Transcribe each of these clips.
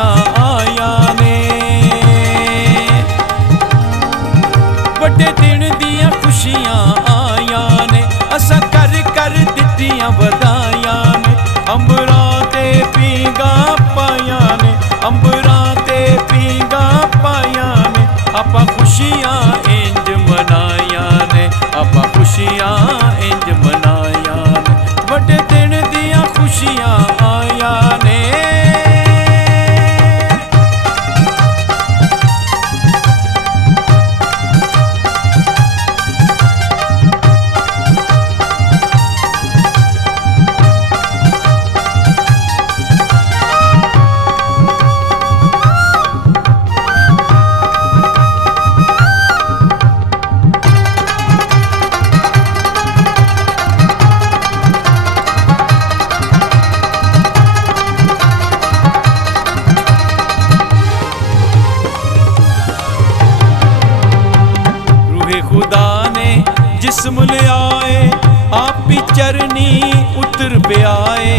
खुशियां आया ने। बड़े दिन दियां खुशियां आया ने, असा कर कर दित्तियां वधाइयां ने। अंबरां ते पींगा पाया ने, अंबरां ते पींगा पाया ने। आपां खुशियां इंज मनाया ने, आपां खुशियां इंज मनाया ने। बड़े दिन दियां खुशियां आया ने। खुदा ने जिस्म ले आए, आप ही चरनी उतर पे आए।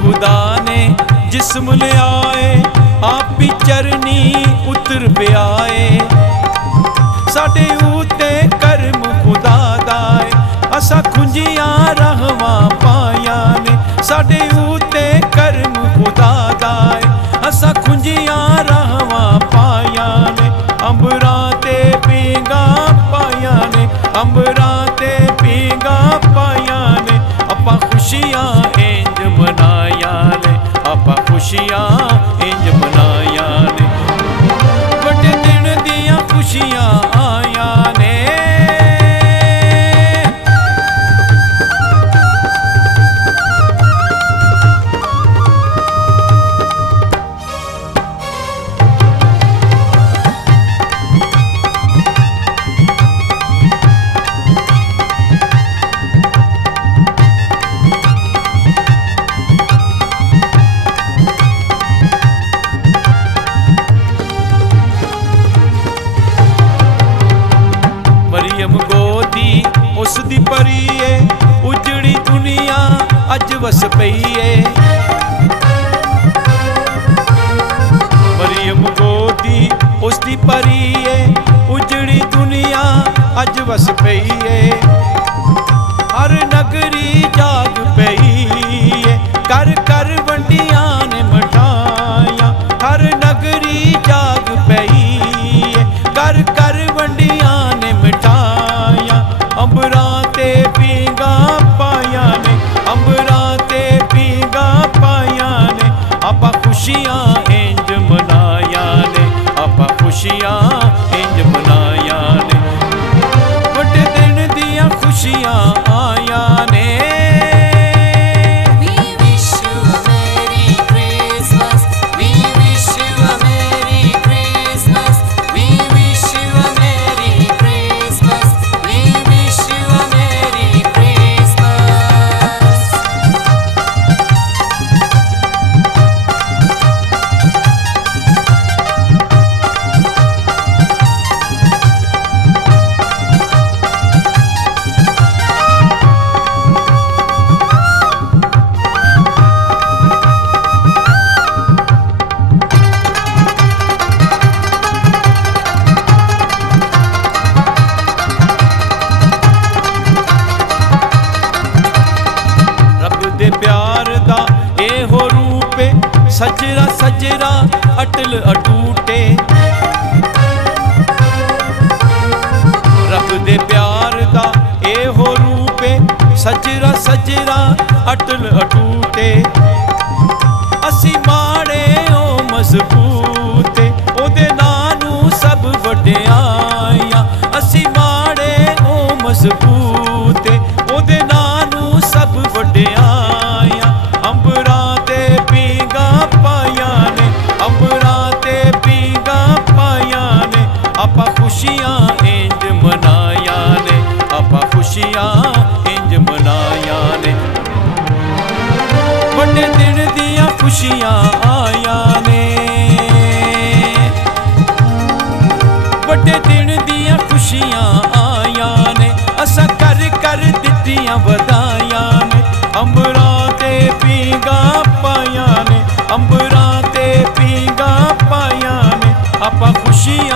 खुदा ने जिस्म ले आए, आप ही चरनी उतर पे आए। साडे उत्ते करम खुदा दाए, असा खुंजियां रहवां पाया ने। साडे उत्ते करम खुदा दाए, असा खुंजियां रहवां पाया ने। अंबरां ते पींगा पाया ने, अंबरां ते पींगा पाया ने। आपां खुशियां इंज मनाया ने, आपां खुशियां इंज मनाया ने। बड़े दिन दियां खुशियां आया ने। मरियम गोदी उस दी परी है, उजड़ी दुनिया अज वस पई है। मरियम गोदी उस दी परी है, उजड़ी दुनिया अज वस पई है। हर नगरी जाग पई है, कर कर वंडियां ने मठाइयां। हर नगरी जाग पई है, कर कर वंडियां ने मिठाइयां। अंबरां ते पींगा पाया ने, अंबरां ते पींगा पाया ने। आपां खुशियां इंज मनाया ने, आपां खुशियां इंज मनाया ने। बड़े दिन दियां खुशियां आया ने। सजरा सजरा अटल अटूटे, रब दे प्यार दा एहो रूप है। सजरा सजरा अटल अटूटे, असी माड़े ओ मजबूत, ओदे नानू सब वड्डियाइयां। असी माड़े ओ मजबूत, ओदे नानू सब वड्डियाइयां। अंबरां ते पींगा पाया ने, अंबरां ते पींगा पाया ने। आपां खुशियां इंज मनाया ने, आपां खुशियां इंज मनाया ने। बड़े दिन दियां खुशियां आया ने। बड़े दिन दियां खुशियां आया ने, असा कर कर दित्तियां वधाइयां ने। अंबरां ते पींगा अंबरां ते पींगा पाइयां ने, आपां खुशियां